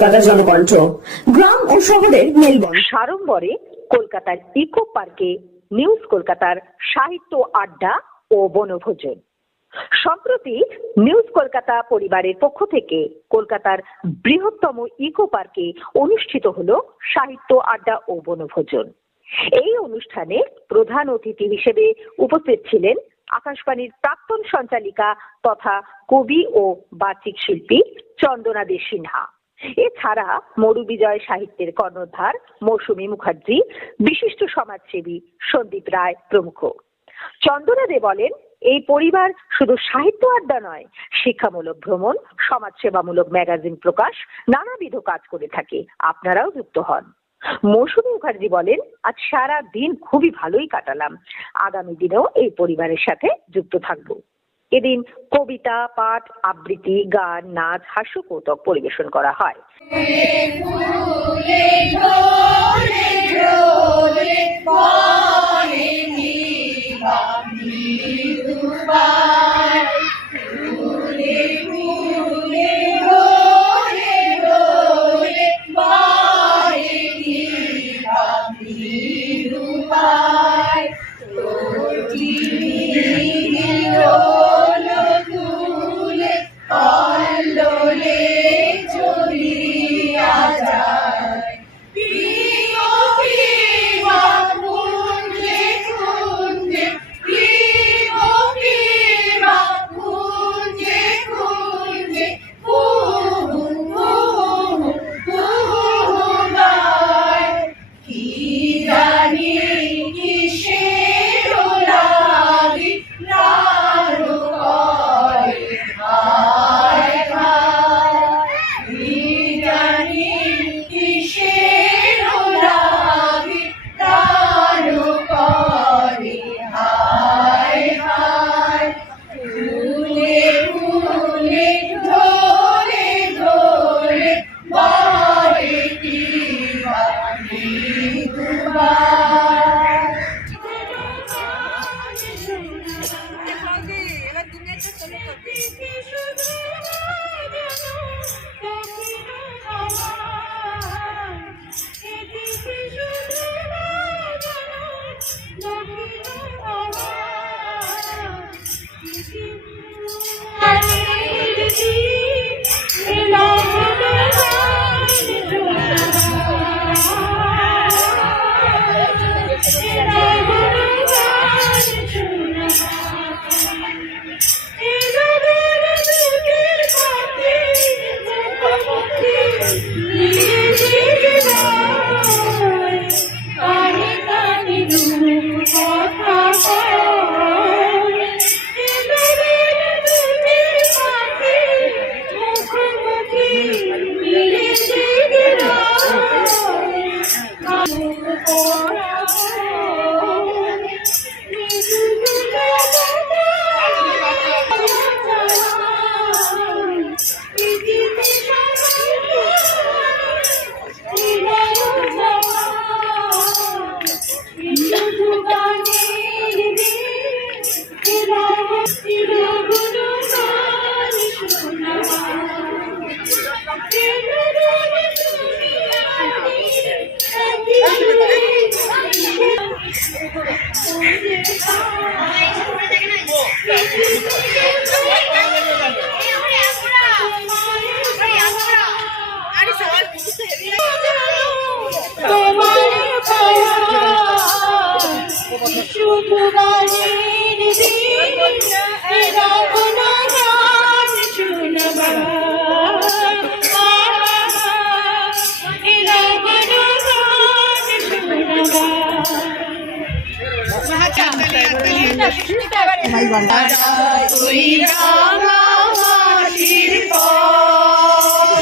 কলকাতা জনকণ্ঠ গ্রাম ও শহরের মেলবন্ধন। সাড়ম্বরে কলকাতার ইকো পার্কে নিউজ কলকাতার সাহিত্য আড্ডা ও বনভোজন। সম্প্রতি নিউজ কলকাতা পরিবারের পক্ষ থেকে কলকাতার বৃহত্তম ইকো পার্কে অনুষ্ঠিত হল সাহিত্য আড্ডা ও বনভোজন। এই অনুষ্ঠানে প্রধান অতিথি হিসেবে উপস্থিত ছিলেন আকাশবাণীর প্রাক্তন সঞ্চালিকা তথা কবি ও বাচিক শিল্পী চন্দনা দে সিনহা। এছাড়া মরু বিজয় সাহিত্যের কর্ণধার মৌসুমী মুখার্জি, বিশিষ্ট সমাজসেবী সন্দীপ রায় প্রমুখ। চন্দনা দে বলেন, এই পরিবার শুধু সাহিত্য আড্ডা নয়, শিক্ষামূলক ভ্রমণ, সমাজসেবামূলক ম্যাগাজিন প্রকাশ, নানাবিধ কাজ করে থাকে। আপনারাও যুক্ত হন। মৌসুমী মুখার্জি বলেন, আজ সারা দিন খুবই ভালোই কাটালাম। আগামী দিনেও এই পরিবারের সাথে যুক্ত থাকব। এদিন কবিতা পাঠ আবৃত্তি গান নাচ হাস্য কৌতুক পরিবেশন করা হয়।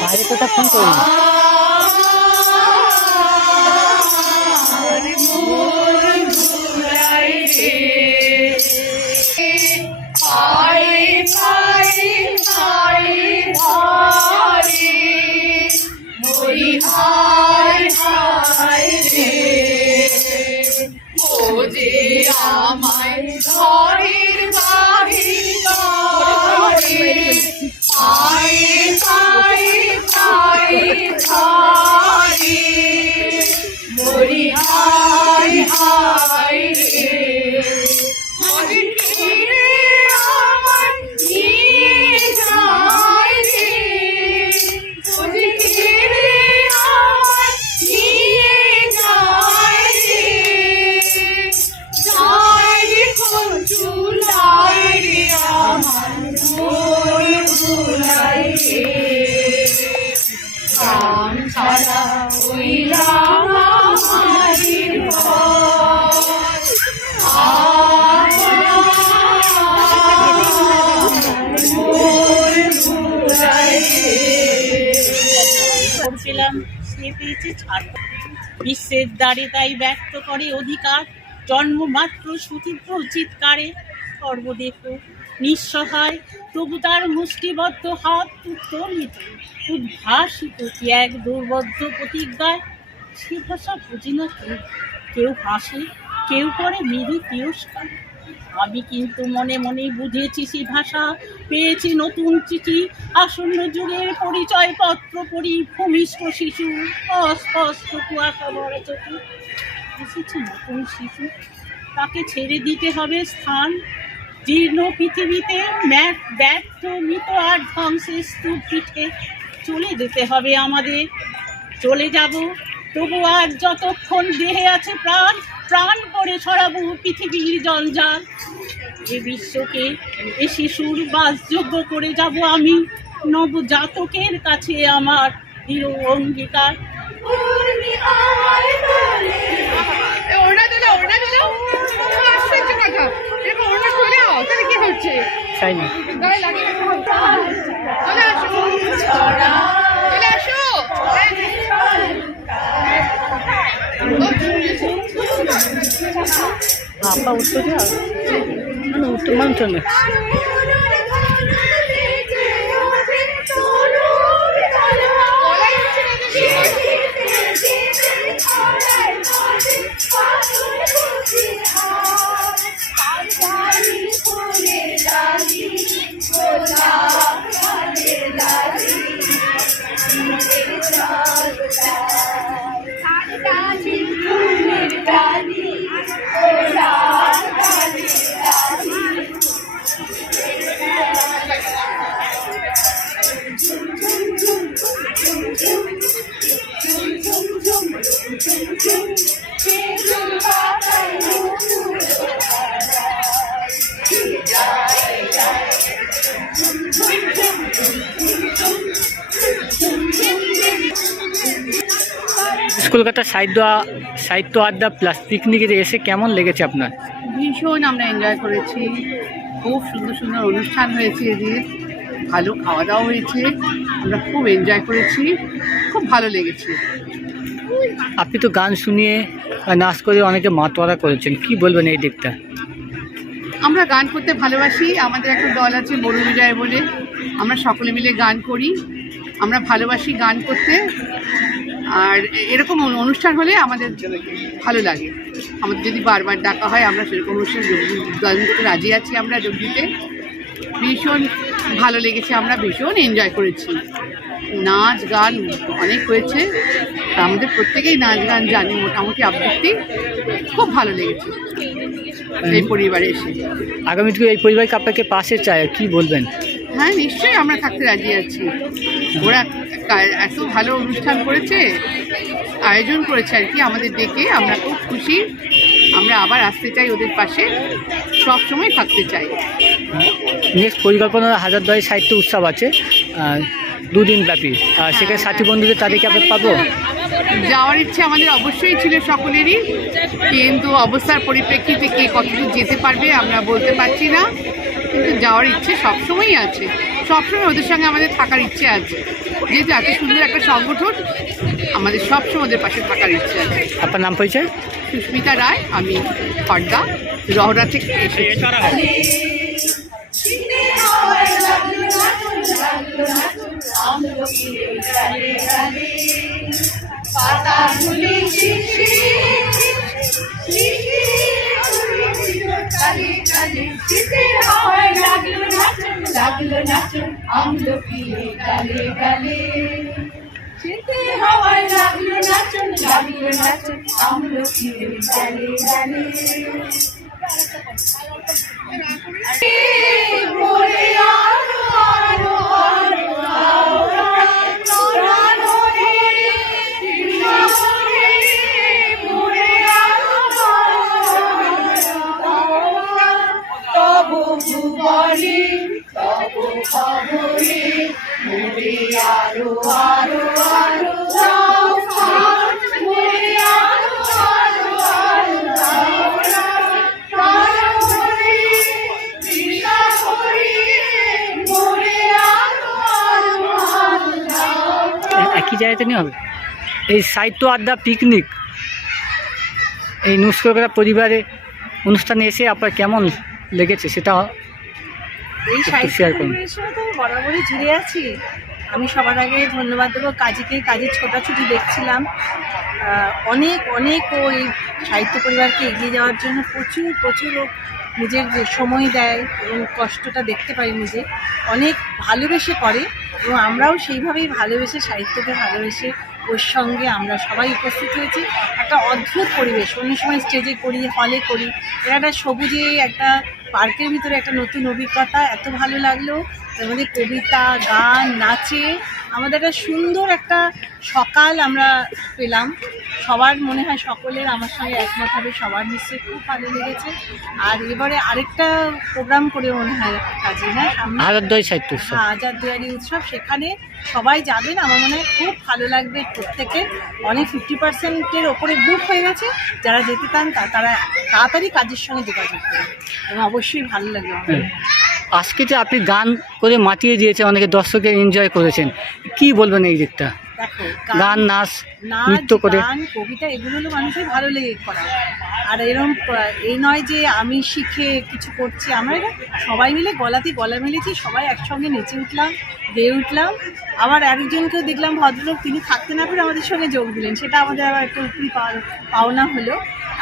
বাইরে কোথাও ফোন করি আমায় ঘরের সে পেয়েছে ছাড় বিশ্বের দ্বারে তাই ব্যক্ত করে অধিকার। জন্মমাত্র সুতীব্র চিৎকারে সর্বদেহ নিঃসহায়। তবু তার মুষ্টিবদ্ধ হাত উত্তোলিত, উদ্ভাসিত কি এক দুর্বদ্ধ প্রতিজ্ঞায়? সে ভাষা বুঝি না কেউ। কেউ হাসে, কেউ করে মৃদু তিরস্কার। আমি কিন্তু মনে মনে বুঝেছি সে ভাষা। পেয়েছি নতুন চিঠি। আসন্ন যুগের পরিচয় পত্র পড়ি ভূমিষ্ঠ শিশু। অস্পষ্ট কুয়াশা ভরা চোখে এসেছে নতুন শিশু। তাকে ছেড়ে দিতে হবে স্থান। জীর্ণ পৃথিবীতে ম্যাট ব্যর্থ মৃত আর ধ্বংসের স্তূপ পিঠে চলে যেতে হবে আমাদের। চলে যাব তবু আর যতক্ষণ দেহে আছে প্রাণ প্রাণ করে ছড়াবো পৃথিবীর জঞ্জাল এ বিশ্বকে এ শিশুর বাসযোগ্য করে যাব আমি নবজাতকের কাছে আমার দৃঢ় অঙ্গীকার। চলে আসো। চলে আসো আপা উত্তর দেওয়া কলকাতা সাহিত্য সাহিত্য আড্ডা প্লাস পিকনিকে এসে কেমন লেগেছে আপনার? ভীষণ আমরা এনজয় করেছি। খুব সুন্দর সুন্দর অনুষ্ঠান হয়েছে এদের ভালো খাওয়া দাওয়া হয়েছে। আমরা খুব এনজয় করেছি। খুব ভালো লেগেছে। আপনি তো গান শুনিয়ে নাচ করে অনেকে মাতোয়ারা করেছেন। কি বলবেন এই দিকটা? আমরা গান করতে ভালোবাসি। আমাদের একটা দল আছে বড় বিজয় বলে। আমরা সকলে মিলে গান করি। আমরা ভালোবাসি গান করতে। আর এরকম অনুষ্ঠান হলে আমাদের ভালো লাগে। আমাদের যদি বারবার ডাকা হয়, আমরা সেরকম অনুষ্ঠান যোগ যোগদান রাজি আছি আমরা যোগ দিতে। ভীষণ ভালো লেগেছে, আমরা ভীষণ এনজয় করেছি। নাচ গান অনেক হয়েছে। আমাদের প্রত্যেকেই নাচ গান জানি, মোটামুটি আবৃত্তি খুব ভালো লেগেছে এই পরিবারে এসে। আগামী এই পরিবারকে আপনাকে পাশে চায় কি বলবেন? হ্যাঁ নিশ্চয়ই আমরা থাকতে রাজি আছি। ওরা এত ভালো অনুষ্ঠান করেছে আয়োজন করেছে আর কি আমাদের দেখে আমরা খুব খুশি। আমরা আবার আসতে চাই ওদের পাশে সব সময় থাকতে চাই। নেক্সট পরিকল্পনা হাজারদুয়ারি সাহিত্য উৎসব আছে দুদিন ব্যাপী। আর সেখানে সাথী বন্ধুদের তাদেরকে আমরা পাবো? যাওয়ার ইচ্ছে আমাদের অবশ্যই ছিল সকলেরই কিন্তু অবস্থার পরিপ্রেক্ষিতে কে কতদূর যেতে পারবে আমরা বলতে পারছি না। কিন্তু যাওয়ার ইচ্ছে সবসময়ই আছে। সবসময় ওদের সঙ্গে আমাদের থাকার ইচ্ছে আছে। যেহেতু এত সুন্দর একটা সংগঠন আমাদের সবসময় ওদের পাশে থাকার ইচ্ছে আছে। আপনার নাম পরিচয়? সুস্মিতা রায় আমি পর্দা রহরা থেকে এসেছি। লাগল নাচন লাগল নাচন আমলো পিলে গালে গালে শীতে হাওয়ায় লাগল নাচন লাগল নাচন আমলো পিলে গালে গালে ভোরে আলো আলো আলো আলো একই জায়গাতে নিয়ে হবে। এই সাহিত্য আড্ডা পিকনিক এই নুস্করা পরিবারে অনুষ্ঠানে এসে আপনার কেমন লেগেছে সেটা এই শেয়ার করুন। বরাবরই ঝুড়ে আছি আমি সবার আগে ধন্যবাদ দেবো। কাজীকে, কাজের ছোটাছুটি দেখছিলাম। অনেক অনেক ও এই সাহিত্য পরিবারকে এগিয়ে যাওয়ার জন্য প্রচুর প্রচুর ও নিজের সময় দেয় এবং কষ্টটা দেখতে পাই নিজে। অনেক ভালোবেসে করে এবং আমরাও সেইভাবেই ভালোবেসে, সাহিত্যকে ভালোবেসে ওর সঙ্গে আমরা সবাই উপস্থিত হয়েছি। একটা অদ্ভুত পরিবেশ। অন্য সময় স্টেজে করি হলে করি। এটা একটা সবুজে একটা পার্কের ভিতরে একটা নতুন অভিজ্ঞতা এত ভালো লাগল। তার কবিতা গান নাচে আমাদের একটা সুন্দর একটা সকাল আমরা পেলাম। সবার মনে হয় সকলের আমার সঙ্গে একমত হবে সবার নিশ্চয়ই খুব ভালো লেগেছে। আর এবারে আরেকটা প্রোগ্রাম করে মনে হয় কাজে সামনে হাজারদয় সাহিত্য উৎসব। হ্যাঁ আজাদ দুয়ারি উৎসব। সেখানে সবাই যাবেন আমার মনে হয় খুব ভালো লাগবে প্রত্যেকের। অনেক ফিফটি পার্সেন্টের ওপরে বুক হয়ে গেছে। যারা যেতে চান তারা তাড়াতাড়ি কাজের সঙ্গে যোগাযোগ করবে এবং অবশ্যই ভালো লাগে। আজকে যে আপনি গান করে মাতিয়ে দিয়েছে অনেকে দর্শকের এনজয় করেছেন, কি বলবেন এই দিকটা দেখো গান নাচ নৃত্য করে। গান কবিতা এগুলো হলো মানুষের ভালো লেগে করা। আর এরকম এই নয় যে আমি শিখে কিছু করছি আমরা সবাই মিলে গলাতে গলা মিলেছি সবাই একসঙ্গে নেচে উঠলাম গেয়ে উঠলাম। আবার একজনকেও দেখলাম ভদ্রলোক তিনি থাকতে না পেরে আমাদের সঙ্গে যোগ দিলেন। সেটা আমাদের আবার একটা উপরি পাওনা হলো।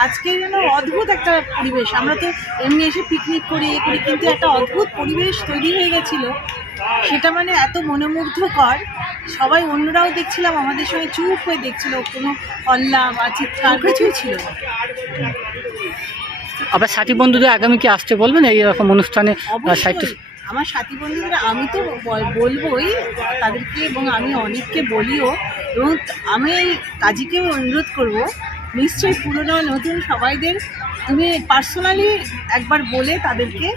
আজকে যেন অদ্ভুত একটা পরিবেশ। আমরা তো এমনি এসে পিকনিক করি এ করি কিন্তু একটা অদ্ভুত পরিবেশ তৈরি হয়ে গেছিল। সেটা মানে এত মনোমুগ্ধকর। সবাই অন্যরাও দেখছিলাম আমাদের সঙ্গে চুপ হয়ে দেখছিল কোনো হল্লা বা চিৎকার কিছুই ছিল আবার সাথী বন্ধুদের আগামী কি আসতে বলবেন? এই রকম অনুষ্ঠানে সাহিত্য আমার সাথী বন্ধুরা আমি তো বল- বলবোই তাদেরকে এবং আমি অনেককে বলিও। এবং আমি কাজীকেও অনুরোধ করব নিশ্চয়ই পুরনো নতুন সবাইদের তুমি পার্সোনালি একবার বলে তাদেরকে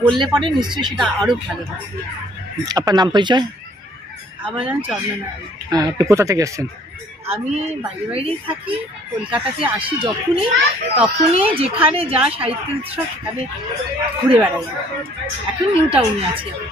বললে পরে নিশ্চয়ই সেটা আরও ভালো হবে। আপনার নাম পরিচয়? আমার নাম চন্দনা আপনি কোথা থেকে এসছেন আমি বাইরে বাইরেই থাকি কলকাতাতে আসি যখনই তখনই যেখানে যা সাহিত্য উৎসব সেখানে ঘুরে বেড়াই। এখন নিউ টাউনে আছি। আমি।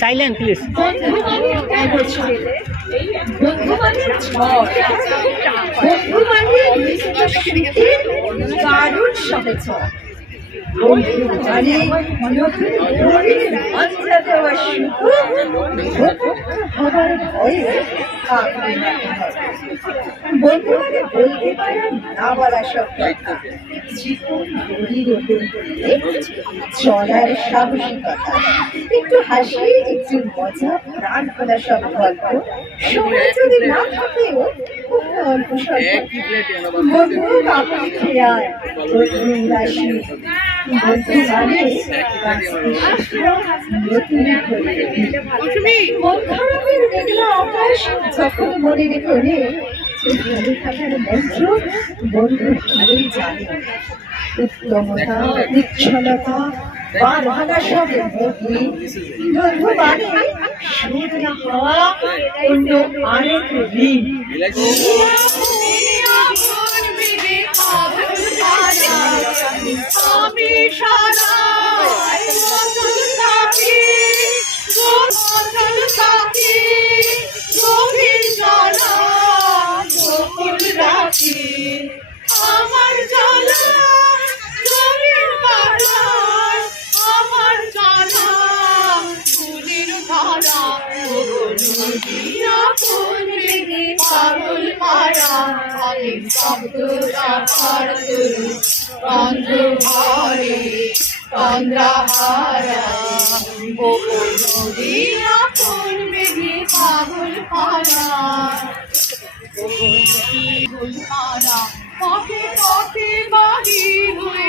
সাইলেন্ট প্লিজ দারুণ সহচর মানে মানে চলার সাহসিকতা একটু হাসি একটু মজা প্রাণ খোলা সব গল্প সময় যদি না থাকেও বন্ধু আপনি খেয়াল বন্ধু উদাসী বন্ধু নতুন মধ্যাহ্নের মেঘলা আকাশ যখন মনের করে ভালো থাকার মন্ত্র বন্ধু ভালোই জানে উত্তমতা নিচ্ছলতা বার ভাঙা সব বদলি মানে সুর না হওয়া অন্য আরেক ঋণ আমি সারা চন্দ্র ঘরে চন্দ্রহারা গোকুল নদিয়া ফুল ভেঙে পাগল পাড়া পাড়া পথে পথে বাড়ি হয়ে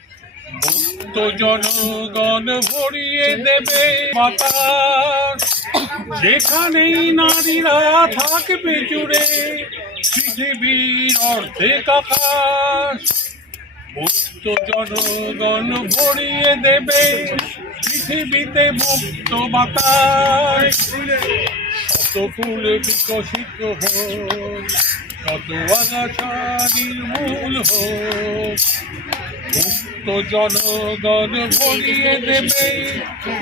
মুক্ত জনগণ ভরিয়ে দেবে বাতাস যেখানেই নারীরা থাকবে জুড়ে পৃথিবীর অর্ধেক আকাশ। মুক্ত জনগণ ভরিয়ে দেবে পৃথিবীতে মুক্ত বাতাস। কত ফুল বিকশিত হোক। কত আগাছা নির্মূল হোক। মুক্ত জনগণ ভরিয়ে দেবে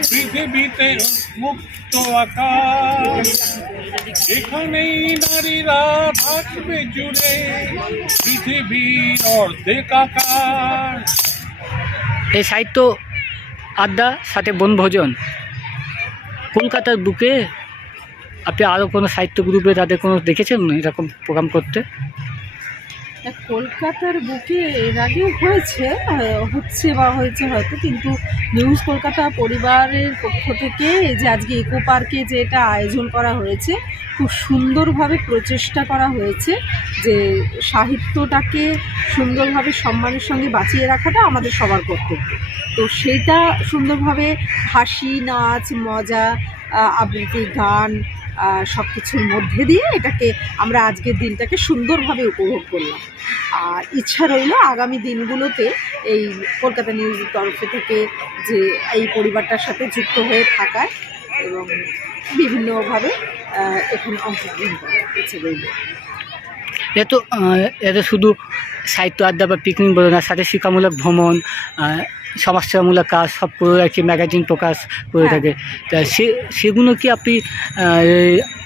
পৃথিবীতে মুক্ত আকাশ। এখানেই নারীরা থাকবে জুড়ে পৃথিবীর অর্ধেক আকাশ। এই সাহিত্য আড্ডা, সাথে বনভোজন। কলকাতার বুকে আপনি আরও কোনো সাহিত্য গ্রুপে তাদের কোনো দেখেছেন এরকম প্রোগ্রাম করতে? কলকাতার বুকে এর আগে হয়েছে হচ্ছে বা হয়েছে হয়তো, কিন্তু নিউজ কলকাতা পরিবারের পক্ষ থেকে যে আজকে ইকো পার্কে যে এটা আয়োজন করা হয়েছে, খুব সুন্দরভাবে প্রচেষ্টা করা হয়েছে যে সাহিত্যটাকে সুন্দরভাবে সম্মানের সঙ্গে বাঁচিয়ে রাখাটা আমাদের সবার কর্তব্য। তো সেটা সুন্দরভাবে হাসি, নাচ, মজা আবৃত্তি, গান সব কিছুর মধ্যে দিয়ে এটাকে আমরা আজকের দিনটাকে সুন্দরভাবে উপভোগ করলাম। আর ইচ্ছা রইল আগামী দিনগুলোতে এই কলকাতা নিউজের তরফে থেকে যে এই পরিবারটার সাথে যুক্ত হয়ে থাকার এবং বিভিন্নভাবে এখানে অংশগ্রহণ করার ইচ্ছে রইল। এত এতে শুধু সাহিত্য আড্ডা বা পিকনিক বলে না সাথে শিক্ষামূলক ভ্রমণ সমাজসেবামূলক কাজ সব করে রাখি ম্যাগাজিন প্রকাশ করে হ্যাঁ। থাকে। তা সে সেগুলো কি আপনি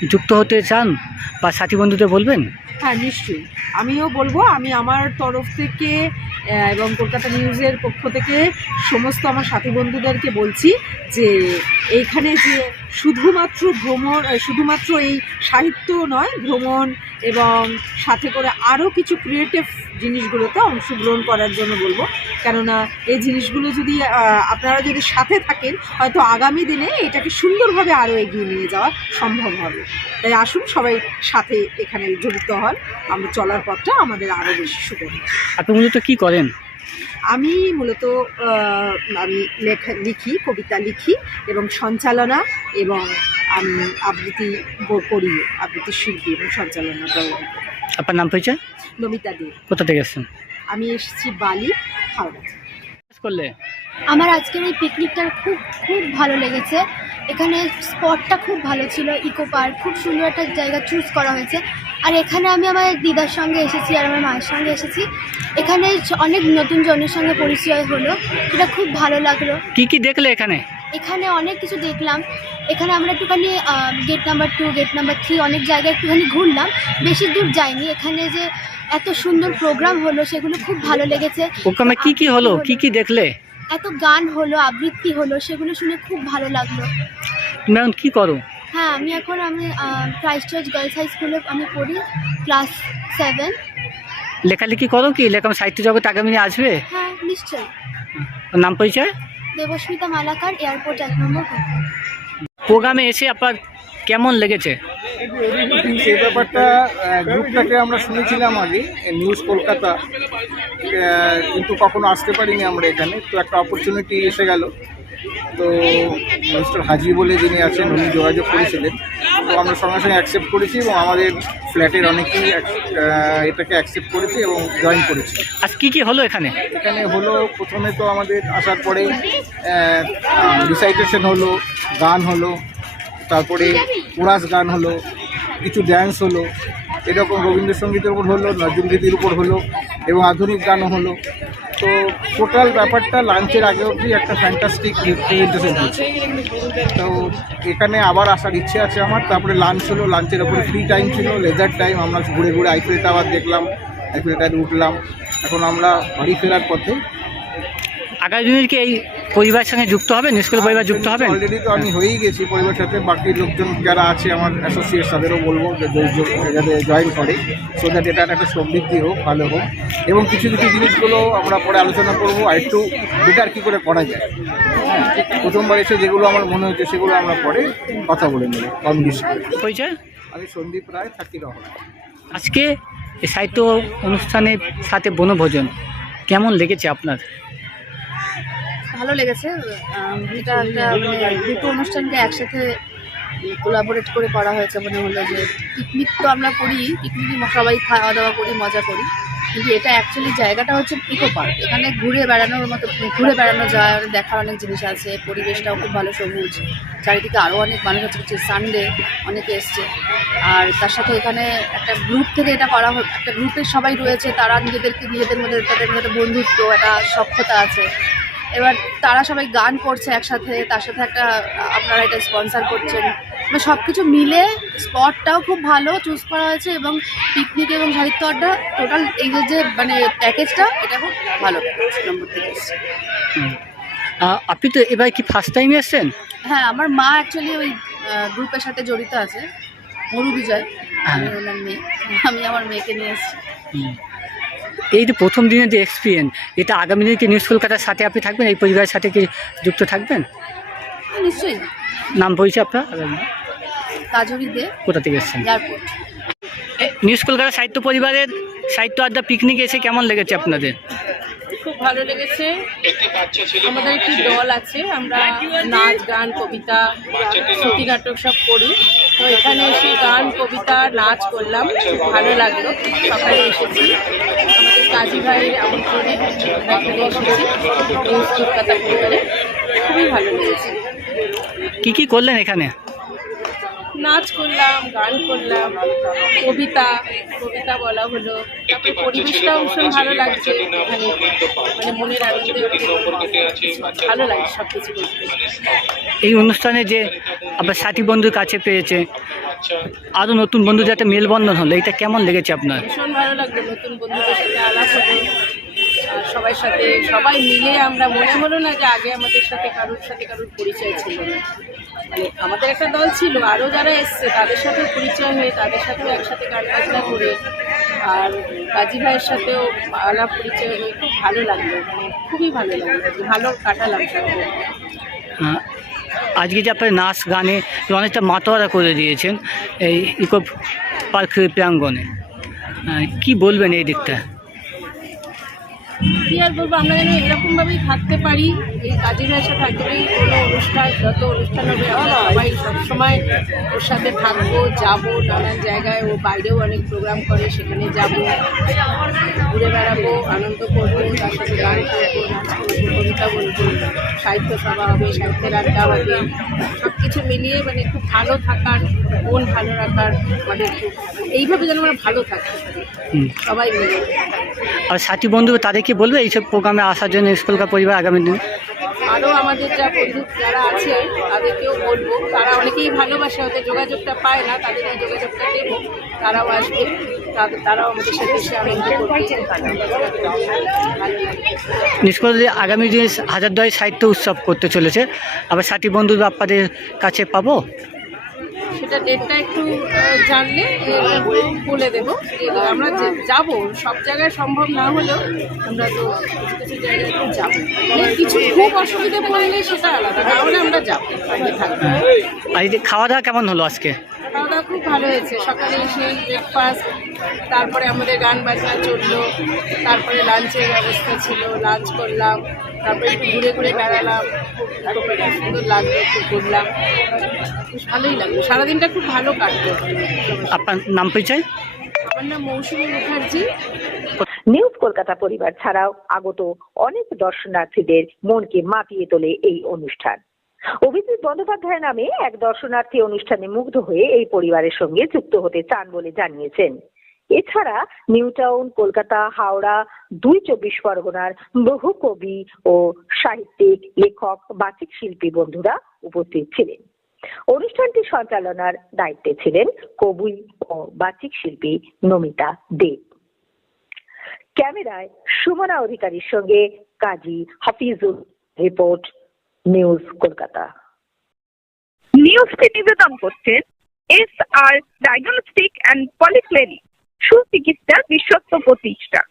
যুক্ত হতে চান বা সাথী বন্ধুদের বলবেন? হ্যাঁ নিশ্চয়ই। আমিও বলব আমি আমার তরফ থেকে এবং কলকাতা নিউজের পক্ষ থেকে সমস্ত আমার সাথী বন্ধুদেরকে বলছি যে এইখানে যে শুধুমাত্র ভ্রমণ শুধুমাত্র এই সাহিত্য নয়, ভ্রমণ এবং সাথে করে আরও কিছু ক্রিয়েটিভ জিনিসগুলোতে অংশগ্রহণ করার জন্য বলব। কেননা এই জিনিসগুলো যদি আপনারা যদি সাথে থাকেন, হয়তো আগামী দিনে এটাকে সুন্দরভাবে আরও এগিয়ে নিয়ে যাওয়া সম্ভব হবে। তাই আসুন সবাই সাথে এখানে জড়িত হন। আমরা চলার পথটা আমাদের আরও বেশি সুগম। আপনি মূলত কী করেন? আমি মূলত আমি লেখা লিখি কবিতা লিখি এবং সঞ্চালনা এবং আমি আবৃত্তি করি আবৃত্তি শিল্পী এবং সঞ্চালনা করি। আপনার নাম পরিচয়? নমিতা দে। কোথা থেকে আসছেন? আমি এসেছি বালি হাওড়া করলে? আমার আজকের এই পিকনিকটা খুব খুব ভালো লেগেছে। এখানে স্পটটা খুব ভালো ছিল ইকো পার্ক খুব সুন্দর একটা জায়গা চুজ করা হয়েছে। আর এখানে আমি আমার দিদার সঙ্গে এসেছি আর আমার মায়ের সঙ্গে এসেছি। এখানে অনেক নতুন জনের সঙ্গে পরিচয় হলো সেটা খুব ভালো লাগল। কি কি দেখলে এখানে? এখানে অনেক কিছু দেখলাম। এখানে আমরা একটুখানি gate number two gate number three অনেক জায়গায় একটুখানি ঘুরলাম। বেশি দূর যাইনি। এখানে যে এত সুন্দর প্রোগ্রাম হলো সেগুলো খুব ভালো লেগেছে। ওখানে কি কি হলো? কি কি দেখলে? এত গান হলো আবৃত্তি হলো সেগুলো শুনে খুব ভালো লাগল। তুমি এখন কী করো? হ্যাঁ আমি এখন আমি ক্রাইস্ট চার্চ গার্লস হাই স্কুলে আমি পড়ি ক্লাস সেভেন লেখালেখি করো কি? লেখা সাহিত্য জগৎ আগামী দিনে আসবে? হ্যাঁ নিশ্চয়ই। নাম পরিচয়? দেবস্মিতা মালাকার এয়ারপোর্ট এক নম্বর প্রোগ্রামে এসে আপনার কেমন লেগেছে? সেই ব্যাপারটা গ্রুপটাকে আমরা শুনেছিলাম আগে নিউজ কলকাতা কিন্তু কখনো আসতে পারিনি আমরা এখানে। তো একটা অপরচুনিটি এসে গেল। তো মিস্টার হাজি বলে যিনি আছেন উনি যোগাযোগ করেছিলেন। তো আমরা সঙ্গে সঙ্গে অ্যাকসেপ্ট করেছি এবং আমাদের ফ্ল্যাটের অনেকেই এটাকে অ্যাকসেপ্ট করেছি এবং জয়েন করেছি। আজ কী কী হলো এখানে? এখানে হলো প্রথমে তো আমাদের আসার পরে রিসাইটেশন হলো গান হলো তারপরে কোরাস গান হলো, কিছু ড্যান্স হলো, এরকম রবীন্দ্রসঙ্গীতের উপর হলো নজরুলগীতির উপর হলো, এবং আধুনিক গানও হলো। তো টোটাল ব্যাপারটা লাঞ্চের আগে অবধি একটা ফ্যান্টাস্টিক প্রেজেন্টেশন হয়েছে। তো এখানে আবার আসার ইচ্ছে আছে আমার। তারপরে লাঞ্চ হলো লাঞ্চের ওপরে ফ্রি টাইম ছিল লেজার টাইম আমরা ঘুরে ঘুরে আইফেল টাওয়ার দেখলাম আইফেল টাওয়ারে উঠলাম। এখন আমরা বাড়ি ফেরার পথে আগামী দিনে কি এই পরিবারের সঙ্গে যুক্ত হবেন? স্কুল পরিবার যুক্ত হবেন? অলরেডি তো আমি হয়েই গেছি পরিবারের সাথে। বাকি লোকজন যারা আছে আমার অ্যাসোসিয়েট তাদেরও বলব যাতে জয়েন করে সো দ্যাট এটা একটা সমৃদ্ধি হোক ভালো হোক। এবং কিছু কিছু জিনিসগুলো আমরা পরে আলোচনা করব আর একটু বেটার কী করে করা যায়। হ্যাঁ প্রথমবার এসে যেগুলো আমার মনে হচ্ছে সেগুলো আমরা পরে কথা বলে নেব কম। পরিচয়? আমি সন্দীপ রায় থাকি রহমান। আজকে সাহিত্য অনুষ্ঠানের সাথে বনভোজন কেমন লেগেছে আপনার? ভালো লেগেছে এটা একটা মানে দুটো অনুষ্ঠানকে একসাথে কোলাবোরেট করে করা হয়েছে মনে হলো যে পিকনিক তো আমরা করি পিকনিকই সবাই খাওয়া দাওয়া করি, মজা করি, কিন্তু এটা অ্যাকচুয়ালি জায়গাটা হচ্ছে ইকো পার্ক এখানে ঘুরে বেড়ানোর মতো, ঘুরে বেড়ানো যায় দেখার অনেক জিনিস আছে, পরিবেশটাও খুব ভালো সবুজ, চারিদিকে আরও অনেক মানুষ আছে সানডে অনেকে এসছে, আর তার সাথে এখানে একটা গ্রুপ থেকে এটা করা একটা গ্রুপের সবাই রয়েছে, তারা নিজেদেরকে, নিজেদের মধ্যে, তাদের মধ্যে বন্ধুত্ব, একটা সক্ষতা আছে এবার তারা সবাই গান করছে একসাথে তার সাথে একটা আপনারা এটা স্পন্সার করছেন। মানে সব কিছু মিলে স্পটটাও খুব ভালো চুজ করা হয়েছে এবং পিকনিক এবং সাহিত্য আড্ডা টোটাল এই যে মানে প্যাকেজটা এটা খুব ভালো নম্বর থেকে এসছে। আপনি তো এবার কি ফার্স্ট টাইম এসছেন? হ্যাঁ আমার মা অ্যাকচুয়ালি ওই গ্রুপের সাথে জড়িত আছে মরু বিজয় আমি ওনার মেয়ে আমি আমার মেয়েকে নিয়ে এসেছি। এই যে প্রথম দিনের যে এক্সপিরিয়েন্স এটা আগামী দিনে কি নিউজ কলকাতার সাথে আপনি থাকবেন? এই পরিবারের সাথে কি যুক্ত থাকবেন? হ্যাঁ, নিশ্চয়ই। নাম বলছি আপনার? দে। কোথা থেকে এসছেন? নিউজ কলকাতা সাহিত্য পরিবারের সাহিত্য আড্ডা পিকনিক এসে কেমন লেগেছে আপনাদের? খুব ভালো লেগেছে। আমাদের একটি দল আছে আমরা নাচ গান কবিতা শ্রুতি নাটক সব করি। তো এখানে এসে গান কবিতা নাচ করলাম খুব ভালো লাগল। সকালে এসেছি। আমাদের কাজী ভাইয়ের আমন্ত্রণে আমরা এখানে এসেছি। নিউজ কলকাতা খুবই ভালো লেগেছে। কি কি করলেন এখানে? নাচ করলাম গান করলাম কবিতা কবিতা বলা হলো। তারপরে পরিবেশটাও ভীষণ ভালো লাগছে এখানে। মানে মনের আনন্দে ভালো লাগছে সব কিছু করতে এই অনুষ্ঠানে যে আপনার সাথী বন্ধুর কাছে পেয়েছে আরও নতুন বন্ধুদের একটা মেলবন্ধন হলো এটা কেমন লেগেছে আপনার? ভীষণ ভালো লাগল নতুন বন্ধুদের সাথে আলাপ হলো। সবার সাথে, সবাই মিলে আমরা, মনে হলো না যে আগে আমাদের সাথে কারোর সাথে কারোর পরিচয় ছিল না। মানে আমাদের একটা দল ছিল, আরও যারা এসছে, তাদের সাথেও পরিচয় হয়ে, তাদের সাথেও একসাথে গান বাজনা করে, আর কাজী ভাইয়ের সাথেও আলাপ পরিচয় হয়ে খুব ভালো লাগল মানে খুবই ভালো লাগল ভালো কাটালাম আজকে যে আপনার নাচ গানে অনেকটা মাতোয়ারা করে দিয়েছেন এই ইকো পার্ক প্রাঙ্গনে কি বলবেন এই দিকটা? কি আর বলব আমরা যেন এরকমভাবেই থাকতে পারি এই কাজী ভাষা থাকবেই কোনো অনুষ্ঠান যত অনুষ্ঠান হবে আমরা সবাই সবসময় ওর সাথে থাকব যাব নানান জায়গায় ও বাইরেও অনেক প্রোগ্রাম করে সেখানে যাব ঘুরে বেড়াবো আনন্দ করব তার সাথে গান করব নাচ করব কবিতা বলব সাহিত্য সভা হবে সাহিত্যের আড্ডা হবে সব কিছু মিলিয়ে মানে খুব ভালো থাকার মন ভালো রাখার আমাদের খুব এইভাবে যেন আমরা ভালো থাকতে পারি সবাই মিলে। আর সাথী বন্ধু তাদেরকে বলবে এইসব প্রোগ্রামে আসার জন্য স্কুল পরিবার আগামী দিন? আরও আমাদের যা বন্ধু যারা আছে তাদেরকেও বলব। তারা অনেকেই ভালোবাসে ওদের যোগাযোগটা পায় না তাদেরকে যোগাযোগটা দেবো। তারাও আসবে তাদের তারাও আমাদের সাথে এসে লাগবে আগামী দিনে হাজার দয় সাহিত্য উৎসব করতে চলেছে। আবার সাথী বন্ধু বাপ্পাদের কাছে পাবো? সেটা ডেটটা একটু জানলে বলে দেব। আমরা যাব, সব জায়গায় সম্ভব না হলেও আমরা তো কিছু জায়গায় যাব। মানে কিছু খুব অসুবিধে পড়লে সেটা আলাদা নাহলে আমরা যাব। খাওয়া দাওয়া কেমন হলো আজকে? খাওয়া দাওয়া খুব ভালো হয়েছে। সকালে এসে ব্রেকফাস্ট তারপরে আমাদের গান বাজনা চলল তারপরে লাঞ্চের ব্যবস্থা ছিল। লাঞ্চ করলাম তারপরে একটু ঘুরে ঘুরে বেড়ালাম। খুব খুব সুন্দর লাগল একটু ঘুরলাম। ভালোই লাগল। সারাদিনটা খুব ভালো কাটলো। আপনার নাম পরিচয়? আমার নাম মৌসুমী মুখার্জি। নিউজ কলকাতা পরিবার ছাড়াও আগত অনেক দর্শনার্থীদের মনকে মাতিয়ে তোলে এই অনুষ্ঠান। অভিজিৎ বন্দ্যোপাধ্যায় নামে এক দর্শনার্থী অনুষ্ঠানে মুগ্ধ হয়ে এই পরিবারের সঙ্গে যুক্ত হতে চান বলে জানিয়েছেন। এছাড়া নিউ টাউন, কলকাতা, হাওড়া, দুই চব্বিশ পরগনার বহু কবি ও সাহিত্যিক, লেখক, বাচিক শিল্পী বন্ধুরা উপস্থিত ছিলেন। অনুষ্ঠানটি সঞ্চালনার দায়িত্বে ছিলেন কবি ও বাচিক শিল্পী নমিতা দেব। ক্যামেরায় সুমনা অধিকারীর সঙ্গে কাজী হাফিজুল রিপোর্ট। নিউজ কলকাতা। নিউজকে নিবেদন করছেন S R diagnostic and polyclinic সুচিকিৎসার বিশ্বস্ত প্রতিষ্ঠান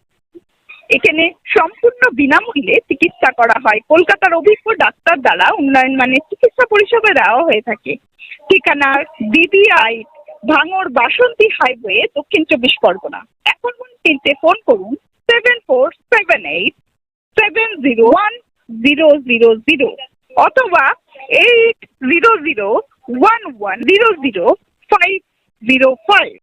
এখানে সম্পূর্ণ বিনামূল্যে চিকিৎসা করা হয়। কলকাতার অভিজ্ঞ ডাক্তার দ্বারা উন্নয়ন মানের চিকিৎসা পরিষেবা দেওয়া হয়ে থাকে। ঠিকানা বিবিআই ভাঙড় বাসন্তী হাইওয়ে, দক্ষিণ চব্বিশ পরগনা। এখন তিনটে ফোন করুন seven four seven eight seven zero one zero zero zero অথবা eight zero zero one one zero zero five zero five